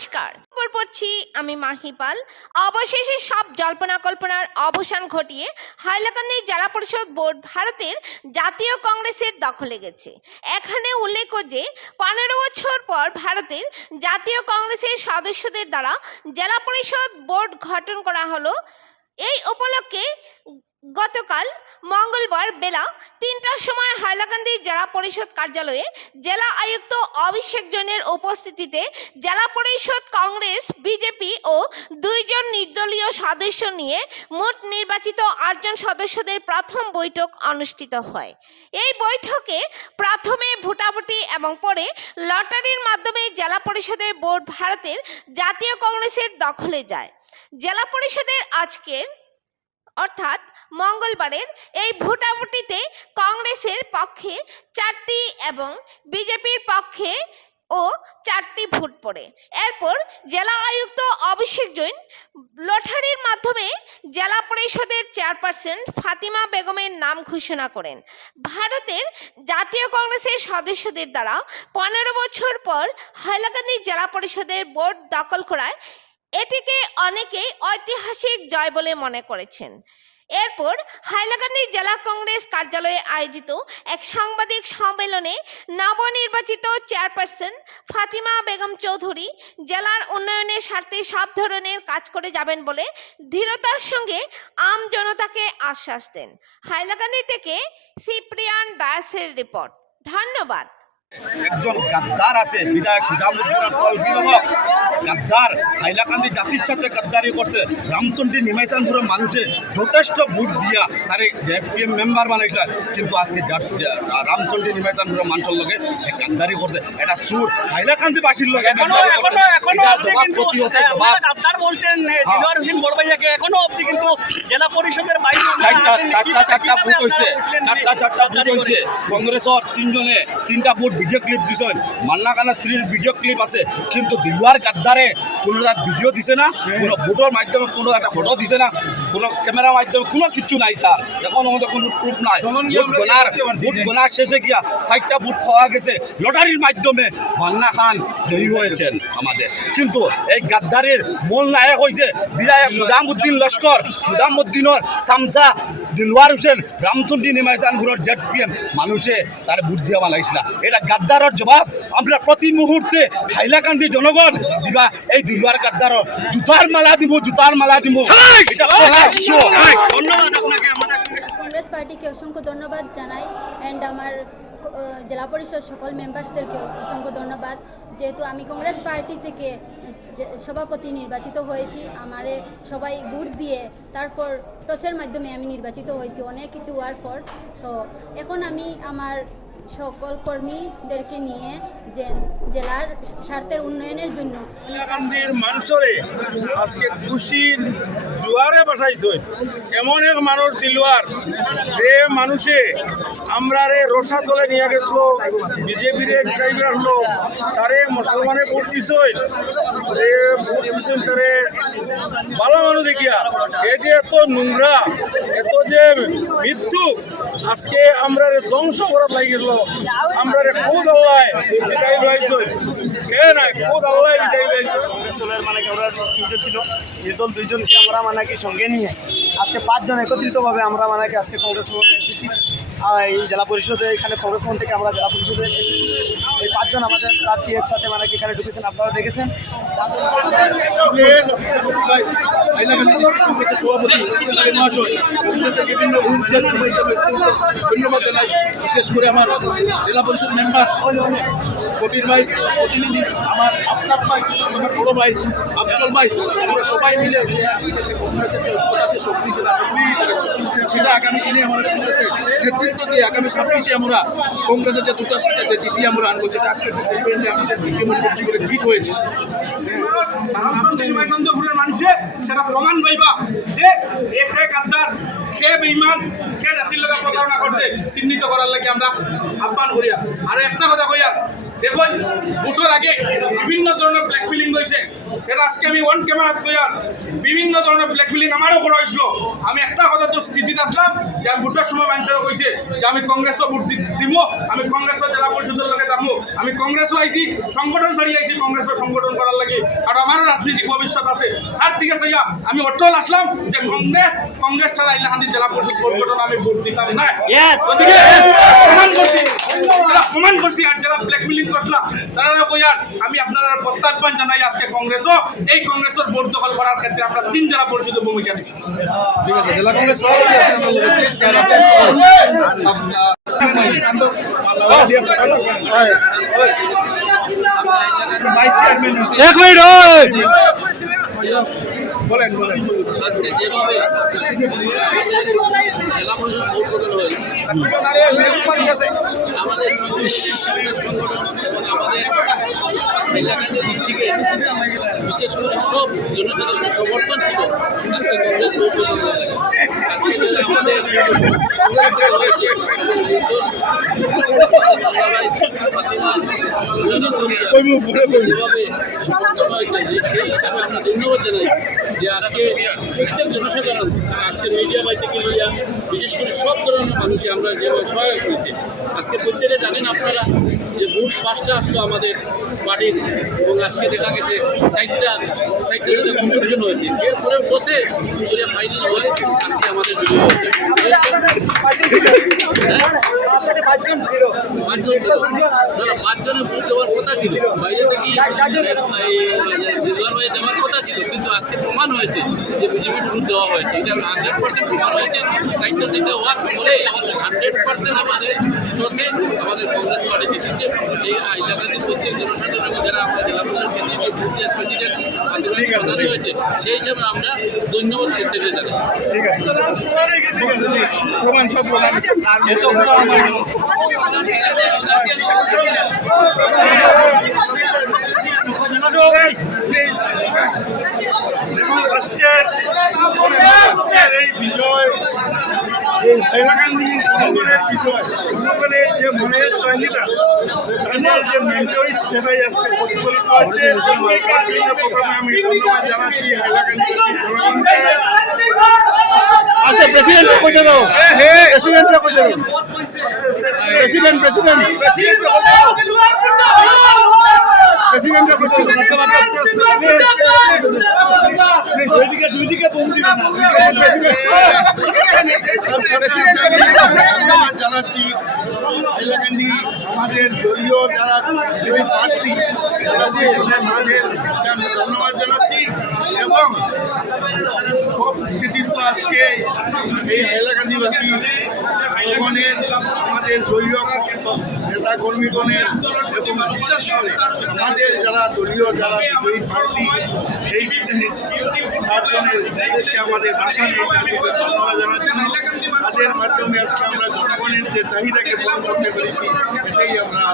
নমস্কার, পড়ছি আমি মাহিপাল। অবশেষে সব জল্পনা কল্পনার অবসান ঘটিয়ে হাইলাকান্দি জেলা পরিষদ বোর্ড ভারতের জাতীয় কংগ্রেসের দখলে গেছে। এখানে উল্লেখ্য যে 15 বছর পর ভারতের জাতীয় কংগ্রেসের সদস্যদের দ্বারা জেলা পরিষদ বোর্ড গঠন করা হলো। এই উপলক্ষে গতকাল মঙ্গলবার বেলা 3টার সময় হাইলাকান্দি জেলা পরিষদ কার্যালয়ে জেলা আয়ুক্ত অভিষেক জৈনের উপস্থিতিতে জেলা পরিষদ কংগ্রেস, বিজেপি ও 2 জন নির্দলীয় সদস্য নিয়ে মোট নির্বাচিত 8 জন সদস্যদের প্রথম বৈঠক অনুষ্ঠিত হয়। এই বৈঠকে প্রথমে ভোটাভুটি এবং পরে লটারির মাধ্যমে জেলা পরিষদের বোর্ড ভারতের জাতীয় কংগ্রেসের দখলে যায়। জেলা পরিষদের আজকের অর্থাৎ মঙ্গলবারের এই ভোটাভুটিতে কংগ্রেসের পক্ষে 4টি এবং বিজেপির পক্ষে ও 4টি ভোট পড়ে। এরপর জেলা আয়ুক্ত অভিষেক জৈন লটারির মাধ্যমে জেলা পরিষদের চেয়ারপারসন ফাতিমা বেগমের নাম ঘোষণা করেন। ভারতের জাতীয় কংগ্রেসের সদস্যদের দ্বারা 15 বছর পর হাইলাকান্দি জেলা পরিষদের বোর্ড দখল করায় এটিকে অনেকেই ঐতিহাসিক জয় বলে মনে করেছেন। এরপর হাইলাকান্দি জেলা কংগ্রেস কার্যালয়ে আয়োজিত এক সাংবাদিক সম্মেলনে নবনির্বাচিত চেয়ারপারসন ফাতিমা বেগম চৌধুরী জেলার উন্নয়নের স্বার্থে সব ধরনের কাজ করে যাবেন বলে দৃঢ়তার সঙ্গে আম জনতাকে আশ্বাস দেন। হাইলাকান্দি থেকে সিপ্রিয়ান ডায়াসের রিপোর্ট। ধন্যবাদ। একজন গাদ্দার আছে বিধায়ক সুধামুদ্দিনের অভিভাবক গাদ্দার হাইলাকান্দি জাতির সাথে গাদ্দারি করতে রামচন্ডী নিমাইচানপুরের মানুষে যথেষ্ট ভোট দিয়া তার পিএম মেম্বার বানাইছে, কিন্তু আজকে রামচন্ডী নিমাইচানপুরের মানুষের লগে গাদ্দারি করতে এটা সুর হাইলাকান্দিবাসীর লগে জেলা পরিষদের চারটা ভোট হয়েছে, চারটা ভোট হয়েছে। কংগ্রেসের 3 জনে 3টা ভোট ভিডিও ক্লিপ দিছেন, মান্না খানের স্ত্রীর ভিডিও ক্লিপ আছে, কিন্তু দিলওয়ার গাদ্দারে কোনো ভিডিও দিছে না, কোনো ভোটের মাধ্যমে কোনো একটা ফটো দিছে না, কোনো ক্যামেরার মাধ্যমে কোনো কিছু নাই। তার এখন আমাদের কোনো প্রুফ নাই। ভোট গোনার শেষে গিয়া 4টা ভোট খাওয়া গেছে লটারির মাধ্যমে। মান্না খান জয়ী হয়েছেন আমাদের, কিন্তু এই গাদ্দারের মূল নায়ক হয়েছে বিধায়ক সুধামুদ্দিন লস্কর, সুধামুদ্দিনের সামসা দিলওয়ার হোসেন রামচন্ডী নিমাইচানপুরের জেডপিএম মানুষে তার ভোট দিয়া বানাইছিল। এটা গাদ্দারের জবাব আমরা প্রতি মুহূর্তে হাইলাকান্দি জনগণ দিবা। এই দিলওয়ার গাদ্দারের জুতার মালা দিব, জুতার মালা দিব। এটা কংগ্রেস পার্টিকে অসংখ্য ধন্যবাদ জানাই অ্যান্ড আমার জেলা পরিষদ সকল মেম্বার্সদেরকে অসংখ্য ধন্যবাদ। যেহেতু আমি কংগ্রেস পার্টি থেকে সভাপতি নির্বাচিত হয়েছি, আমারে সবাই ভোট দিয়ে তারপর টসের মাধ্যমে আমি নির্বাচিত হয়েছি অনেক কিছু হওয়ার পর। তো এখন আমি আমার সকল কর্মীদেরকে নিয়ে যে জেলার স্বার্থের উন্নয়নের জন্য মানুষরে আজকে খুশির জোয়ারে বাসাইছে। এমন এক মানুষ দিলওয়ার যে মানুষে আমরা রসা দলে নিয়ে গেছিল, বিজেপির জিতাইবে হলো, তারে মুসলমানে ভোট দিছেন, ভোট দিছেন তারে ভালো মানুষ দেখিয়া। এই যে এত নোংরা, এত যে মৃত্যু আজকে আমরা ধ্বংস করার লাগি গেল। আমরা খুদ আল্লাহ জিতাই লাইছেন, কে নাই খুদ আল্লাহ জিতাই লাইছেন। দলের মানে আমরা 3 জন ছিল, নির্দল 2 জনকে আমরা মানে কি সঙ্গে নিয়ে আজকে 5 জন একত্রিতভাবে আমরা মানে কি আজকে কংগ্রেস ভবনে এসেছি। এই জেলা পরিষদে এখানে কংগ্রেস ভবন থেকে আমরা জেলা পরিষদে এই 5 জন আমাদের প্রার্থী একসাথে মানে কি এখানে ঢুকেছেন, আপনারা দেখেছেন। বিভিন্ন ধন্যবাদ জানাই, বিশেষ করে আমার জেলা পরিষদ মেম্বার কবির ভাই, প্রতিনিধি আমার আফতাব ভাই, আমার বড় ভাই আফজল ভাই, আমরা সবাই মিলে যে শক্তি সেটা আগামী দিনে আমরা কংগ্রেসের নেতৃত্ব দিয়ে আগামী 26-এ আমরা কংগ্রেসের যে 2টা সিট আছে জিতিয়ে আমরা আনবো, যেটা আজকে আমাদের মুখ্যমন্ত্রী করে জিত হয়েছে। মানুষের সেটা প্রমাণ পাইবা যে এ গাদ্দার, সে বেঈমান, সে জাতির লোক প্রতারণা করছে, চিহ্নিত করার লাগে আমরা আহ্বান করিয়া। আর একটা কথা কইয়া দেখুন, ভোটের আগে বিভিন্ন ধরনের ব্ল্যাকমেলিং ব্ল্যাকমেলিং হয়েছে এটা আজকে আমি ওয়ান ক্যামেরা কইয়ার বিভিন্ন ধরনের ব্ল্যাকমেলিং আমারও করা হয়েছিল। আমি একটা কথা তো স্থিতিতে আসলাম যে আমি ভোটের সময় মানুষেরা কইছে যে আমি কংগ্রেসও ভোট দিব, আমি কংগ্রেসও জেলা পরিষদের লগে থাকবো, আমি কংগ্রেসও আইছি, সংগঠন ছাড়িয়ে আইছি কংগ্রেসও সংগঠন করার লাগে, কারণ আমারও রাজনৈতিক ভবিষ্যৎ আছে। আর ঠিক আছে ইয়া আমি অটল আসলাম যে কংগ্রেস ছাড়া ইলাহান্দি জেলা পরিষদ সংগঠন আমি ভোট দিতাম না। গতিকে প্রমাণ করছি আর যারা ব্ল্যাকমেলিং করছিলাম তারা কইয়ার আমি আপনারা প্রত্যাহ্বান জানাই আজকে কংগ্রেসও এই কংগ্রেসের ভোট দখল করার ক্ষেত্রে আমরা 3 জেলা পরিষদের ভূমিকা নিচ্ছি। ঠিক আছে, জেলা কংগ্রেস সভাপতি আছেন আমাদের প্লিজ স্যার আপনি এক মিনিট বলেন আজকে যেভাবে জেলা পরিষদ ভোট গ্রহণ হয়েছে আমাদের সংগঠন এবং আমাদের এলাকাতে ডিস্ট্রিক্টে বিশেষ করে সব জনসাধারণের সমর্থন ছিল আজকে কংগ্রেস ভোট গ্রহণ লাগে। আজকে যে আমাদের কংগ্রেস থেকে হয়েছে যেভাবে সমর্থন হয়েছে সেই হিসাবে আমরা ধন্যবাদ জানাই যে আজকে প্রত্যেক জনসাধারণ আজকে মিডিয়া বাই থেকে লইয়া বিশেষ করে সব ধরনের মানুষই আমরা যেভাবে সহায়ক করেছি। আজকে প্রত্যেকে জানেন আপনারা যে ভোট 5টা আসলো আমাদের পার্টির এবং আজকে দেখা গেছে সাইটটা যদি কম্পিটিশন হয়েছে এরপরেও বসে যদি ফাইনাল হয় আজকে আমাদের বিজয় হয়েছে। 5 জনের ভোট দেওয়ার কথা ছিল, বাইরে থেকে দেওয়ার কথা ছিল, কিন্তু আজকে প্রমাণ হয়েছে যে বিজেপির ভোট দেওয়া হয়েছে। এটা 100% প্রমাণ হয়েছে। সাইটটা হওয়ার পরে 100% আমাদের টসে আমাদের কংগ্রেস পার্টি জিতেছে। সেই এলাকার প্রত্যেক জনসাধারণ যারা আমাদের জেলা পরিষদ কেন্দ্রীয় প্রেসিডেন্ট প্রধান হয়েছে সেই হিসাবে আমরা ধন্যবাদ প্রত্যেকে জানাই। ঠিক আছে প্রমাণ সব প্রমাণ আজকের এই বিজয় এই হাইলাকান্দি জনগণের বিজয়, জনগণের যে মনের চাহিদা তাদের যে মেন্টরিট সেটাই আজকে প্রতিফলিত হচ্ছে। প্রথমে আমি ধন্যবাদ জানাচ্ছি হাইলাকান্দি জনগণকে। আচ্ছা প্রেসিডেন্টকে কইতে দাও, প্রেসিডেন্টকে কইতে দাও, প্রেসিডেন্ট দুই দিকে বোম দিবেন জানাচ্ছি হাইলাকান্দি আমাদের দলীয় যারা প্রার্থী তাদের ধন্যবাদ জানাচ্ছি এবং সব কৃতিত্ব আজকে এই হাইলাকান্দিবাসী জনগণের, আমাদের দলীয় নেতা কর্মীগণের এবং বিশেষ করে আমাদের যারা দলীয় যারা এই পার্টি এই 7 জনের দেশকে আমাদের ভাষা নিয়ে ধন্যবাদ জানাচ্ছি। তাদের মাধ্যমে আজকে আমরা জনগণের যে চাহিদাকে পূরণ করতে পেরেছি এটাই আমরা